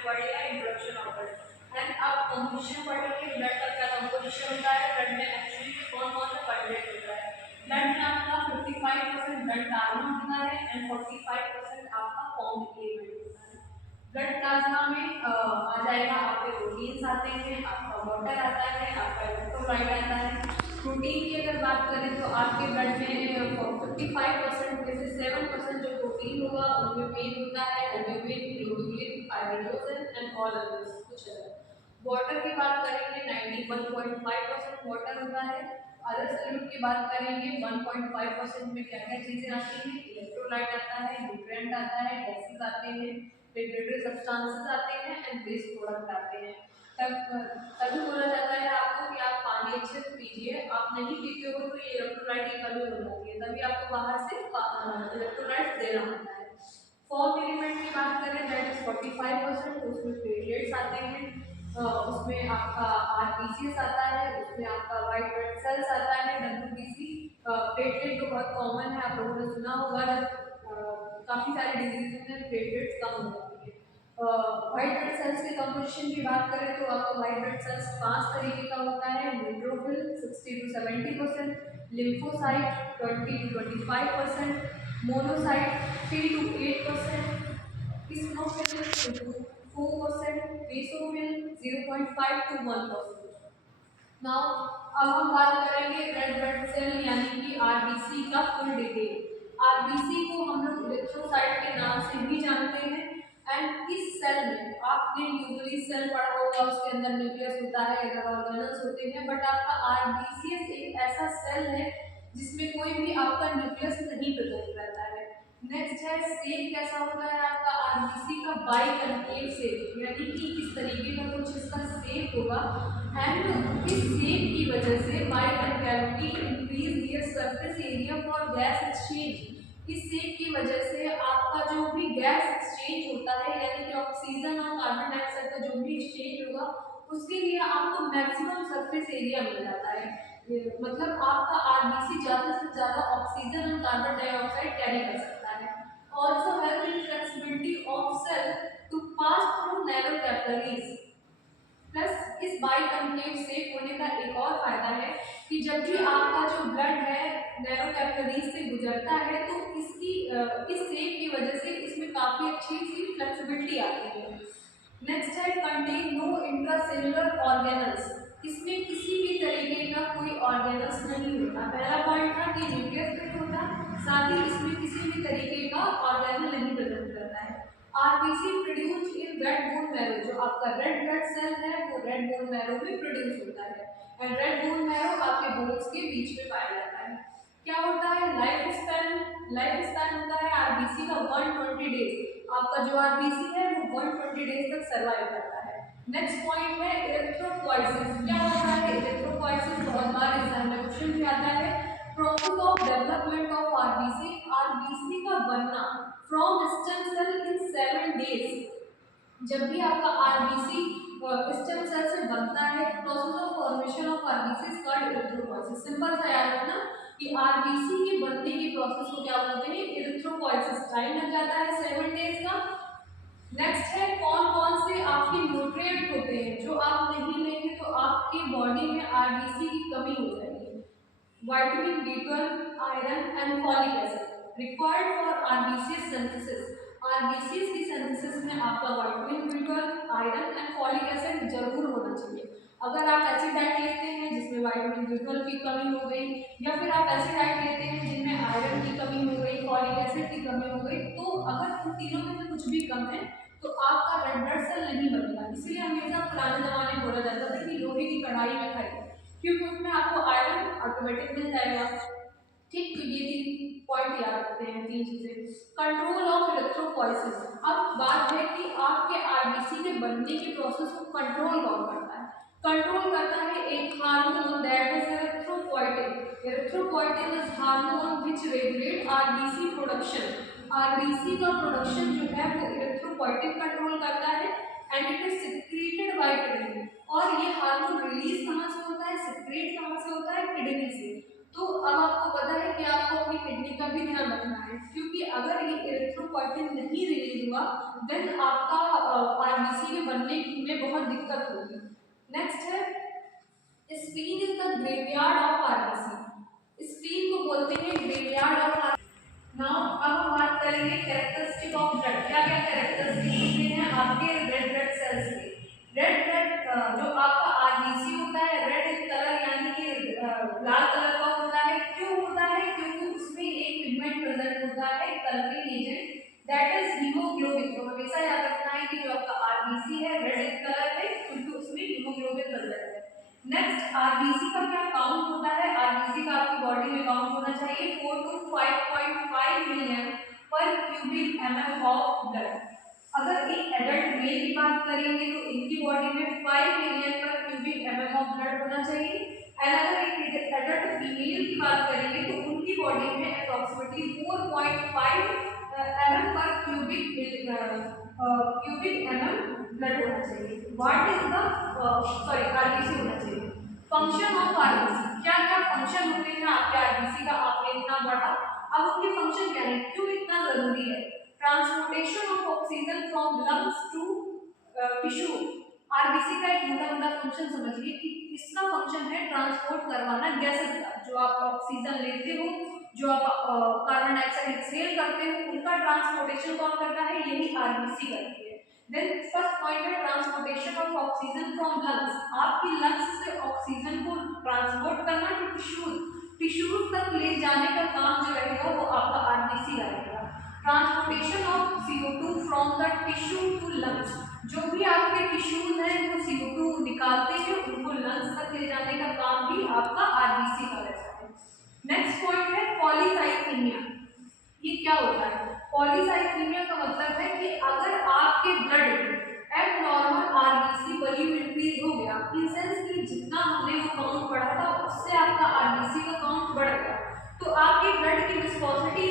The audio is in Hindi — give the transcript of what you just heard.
में पढ़ेगा इंट्रोडक्शन ऑफ ब्लड। एंड आप कंपोजिशन पढ़ेंगे, ब्लड का क्या कंपोजिशन होता है, ब्लड में एक्चुअली कौन कौन सा कंटेंट होता है। ब्लड में आपका 55% ब्लड प्लाज्मा होता है एंड 45% आपका फॉर्म एलिमेंट होता है। ब्लड प्लाज्मा में आ जाएगा आपके प्रोटीन्स आते हैं, आपका वाटर आता है, आपका इलेक्ट्रोलाइट आता है। प्रोटीन की अगर बात करें तो आपके ब्लड में 55% में से 7% जो प्रोटीन होगा उनमें मेन होता है albumin, globulin, fibrinogen and all others कुछ अदर। वाटर की बात करेंगे 91.5% वाटर होता है। अदर सॉल्यूट की बात करेंगे 1.5% में क्या क्या चीजें आती हैं, इलेक्ट्रोलाइट आता है, न्यूट्रिएंट आता है, गैसेस आते हैं, रेगुलेटरी सब्सटेंसेस आते हैं एंड वेस्ट प्रोडक्ट आते हैं। तभी बोला जाता है आपको कि आप पानी अच्छे से पीजिए, आप नहीं पीते हो तो ये इलेक्ट्रोलाइट की कमी हो जाती है, तभी आपको बाहर से इलेक्ट्रोलाइट देना होता है। फॉर्म एलिमेंट की बात करें दैट इज 45%, उसमें प्लेटलेट्स आते हैं, उसमें आपका आरबीसीएस आता है, उसमें आपका व्हाइट ब्लड सेल्स आता है, डब्ल्यूबीसी। प्लेटलेट तो बहुत कॉमन है, आप लोगों ने सुना होगा जब काफ़ी सारे डिजीज में प्लेटलेट्स कम हो जाती है। व्हाइट ब्लड सेल्स के कंपोजिशन की बात करें तो आपका व्हाइट ब्लड सेल्स 5 तरीके का होता है, neutrophil 60 to 70%, lymphocyte 20 to 25%, monocyte 3 to 8%, eosinophil 2 to 4%, basophil 0.5 to 1%। Now अब हम बात करेंगे रेड ब्लड सेल यानी कि आरबीसी का फुल डिटेल। आरबीसी को हम लोग इलेक्ट्रोसाइट के नाम से भी जानते हैं। एंड इस सेल में आपने यूजुअली सेल पढ़ा होगा, उसके अंदर न्यूक्लियस होता है, अदर ऑर्गेनल्स होते हैं, बट आपका आरबीसी एक ऐसा सेल है जिसमें कोई भी आपका न्यूक्लियस नहीं प्रेजेंट रहता है। नेक्स्ट है शेप कैसा होता है आपका आरबीसी का, बाई कनकेव शेप, यानी कि इस तरीके का कुछ इसका शेप होगा। एंड इस शेप की वजह से biconcavity increase their surface area for gas exchange. इस शेप की वजह से आपका जो भी गैस एक्सचेंज होता है यानी कि ऑक्सीजन और कार्बन डाइऑक्साइड का जो भी एक्सचेंज होगा उसके लिए आपको मैक्सिमम सरफेस एरिया मिल जाता है। मतलब आपका आरबीसी ज़्यादा से ज़्यादा ऑक्सीजन और कार्बन डाइऑक्साइड कैरी कर सकता है। Also help in flexibility of cell to pass through narrow capillaries. Plus इस बाई कनकेव शेप होने का एक और फायदा है कि जब भी आपका जो ब्लड है नैरो कैपिलरीज से गुजरता है तो इसकी इस शेप की वजह से इसमें काफ़ी अच्छी सी फ्लेक्सिबिलिटी आती है। नेक्स्ट है कंटेन नो इंट्रासेलुलर ऑर्गेनल्स। इसमें किसी भी तरीके का कोई ऑर्गेनल्स नहीं होता। पहला पॉइंट था कि न्यूक्लियस नहीं होता, साथ ही इसमें किसी भी तरीके का ऑर्गेनल नहीं प्रेजेंट करता है। RBC produce in red bone marrow, जो आपका रेड ब्लड सेल है वो रेड बोन मैरो में प्रोड्यूस होता है। एंड रेड बोन मैरो आपके बोन्स के बीच में पाया जाता है। क्या होता है लाइफ स्पैन होता है आरबीसी का 120 डेज। आपका जो आरबीसी है वो 120 डेज तक सर्वाइव करता है। नेक्स्ट पॉइंट है इलेक्ट्रोपोइसिस। क्या होता है इलेक्ट्रोपोइसिस, बहुत बार एग्जाम में क्वेश्चन भी आता है। Process of development of RBC, RBC का बनना from stem cell in 7 days. जब भी आपका आरबीसी स्टेम सेल से बनता है, process of formation of RBC is called erythropoiesis. Simple सा याद रखना कि आरबीसी के बनने की प्रोसेस को क्या बोलते हैं, इलेक्ट्रोपोइसिस। टाइम लग जाता है 7 डेज का। नेक्स्ट है कौन कौन से आपके न्यूट्रिएंट होते हैं जो आप नहीं लेंगे तो आपकी बॉडी में आरबीसी की कमी हो जाएगी। Vitamin B12, iron and folic acid required for RBC synthesis. RBC की सिंथेसिस में आपका vitamin B12, iron and folic acid जरूर होना चाहिए। अगर आप ऐसी डाइट लेते हैं जिसमें विटामिन B12 की कमी हो गई, या फिर आप ऐसी डाइट लेते हैं जिनमें आयरन की कमी हो गई, फॉलिक एसिड की कमी हो गई, तो अगर इन तीनों में से कुछ भी कम है तो आपका रेड ब्लड सेल नहीं बनेगा। इसीलिए हमेशा पुराने जमाने में बोला जाता था कि लोहे की कढ़ाई में खाइए, क्योंकि उसमें आपको आयरन ऑटोमेटिक मिल जाएगा। ठीक, तो ये 3 पॉइंट याद रखते हैं, 3 चीजें। Control of erythropoiesis. अब बात है कि आपके आरबीसी के बनने के प्रोसेस को कंट्रोल कौन करता है। कंट्रोल करता है एक hormone that is erythropoietin. Erythropoietin is hormone which regulate RBC production. RBC का प्रोडक्शन जो है वो इलेक्ट्रोपोइटिन कंट्रोल करता है and it is secreted by kidney. और ये हार्मोन रिलीज कहाँ से होता है, सिक्रेट कहाँ से होता है, किडनी से। तो अब आपको पता है कि आपको अपनी किडनी का भी ध्यान रखना है, क्योंकि अगर ये इरिथ्रोपोइटिन नहीं रिलीज हुआ देन आपका आरबीसी के बनने में बहुत दिक्कत होगी। नेक्स्ट है spleen is the graveyard of RBC. Spleen को बोलते हैं ग्रेवयार्ड ऑफ आरबीसी। नाउ अब हम बात करेंगे कैरेक्टरिस्टिक ऑफ ब्लड। क्या क्या कैरेक्टरिस्टिक होते हैं आपके रेड ब्लड सेल्स के। रेड ब्लड जो आपका आरबीसी होता है रेड कलर यानी कि लाल कलर का होता है। क्यों होता है? क्योंकि उसमें एक पिगमेंट प्रेजेंट होता है colouring agent that is haemoglobin. तो हमेशा याद रखना है कि जो आपका आरबीसी है रेड कलर है क्योंकि उसमें हीमोग्लोबिन प्रेजेंट है। नेक्स्ट आरबीसी का क्या काउंट होता है? आरबीसी का आपकी बॉडी में काउंट होना चाहिए 4 to 5.5 मिलियन पर क्यूबिक एमएम ऑफ ब्लड। अगर एक एडल्ट मेल की बात करेंगे तो इनकी बॉडी में 5 मिलियन पर क्यूबिक एमएम ऑफ ब्लड होना चाहिए। एंड अगर एक एडल्ट फीमेल की बात करेंगे तो उनकी बॉडी में अप्रॉक्सीमेटली 4.5 एमएम पर क्यूबिक एमएम ब्लड होना चाहिए। व्हाट इज द आरबीसी होना चाहिए। फंक्शन ऑफ आरबीसी, क्या क्या फंक्शन होते हैं आपके आरबीसी का? आपने इतना पढ़ा, अब उनके फंक्शन क्या है, क्यों इतना जरूरी है? Transportation of oxygen from lungs to tissue. RBC का एक मोटा फंक्शन समझिए कि इसका फंक्शन है ट्रांसपोर्ट करवाना गैसेस का। जो आप ऑक्सीजन लेते हो, जो आप कार्बन डाइऑक्साइड एक्सहेल करते हो, उनका ट्रांसपोर्टेशन कौन करता है? यही आरबीसी करती है। देन फर्स्ट पॉइंट है transportation of oxygen from lungs. आपकी लंग्स से ऑक्सीजन को ट्रांसपोर्ट करना टू टिश्यूज तक ले जाने का काम जो रहेगा वो आपका आरबीसी करेगा। Transportation of CO2 from the tissue to lungs. जो भी आपके टिश्यूज हैं वो CO2 निकालते हैं, उनको लंग्स तक ले जाने का काम भी आपका आरबीसी का रहता है। नेक्स्ट पॉइंट है पॉलीसाइथेमिया। ये क्या होता है? पॉलीसाइथेमिया का मतलब है कि अगर आपके blood abnormal RBC volume increase हो गया, इन सेंस कि जितना हमने वो काउंट पढ़ा था उससे आपका आरबीसी का काउंट बढ़ गया, तो आपके ब्लड की विस्कोसिटी